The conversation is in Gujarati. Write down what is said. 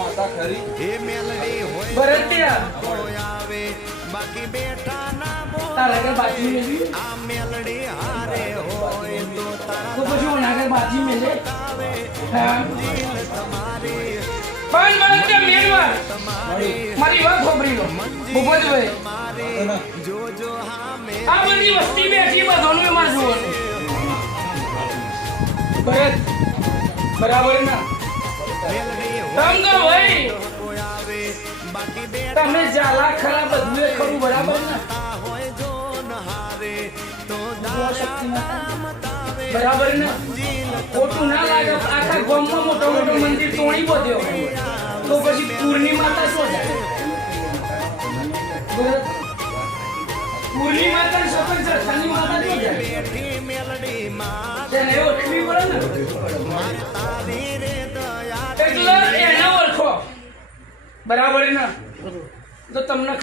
માતા ખરી એ મેલડી હોય ભરતિયા હોય આવે બાકી બેઠા ના બોલ તારા ઘર બાજી મેલી આ મેલડી હારે હોય તો તારા તો પછી ઓના ઘર બાજી મેલે આવે હા દિલ તમારી પણ મને તે મેલવા તમારી મારી વાત ખબરી લો ભૂપતભાઈ મારી જો જો હા મે આ બધી વસ્તી બેઠી બધાનું એમાં જોવાનું ભરત બરાબર ના મેલડી તમ તો ભાઈ હોય આવે બાકી બેઠા તમે જાલા ખરા બધું એ ખરું બરાબર ના હોય જો નહારે તો મતાવે બરાબર ને ખોટું ના લાગે આખા ગામમાં મોટો મોટો મંદિર તોડી બધ્યો તો પછી પૂર્ણી માતા શું થાય ભરત પૂર્ણી માતા ને સપન સરખાની માતા શું થાય બેઠી મેલડી માં તેને ઓળખવી પડે ને તારી રે દયા એટલે એને ઓળખો બરાબર ને તો તમને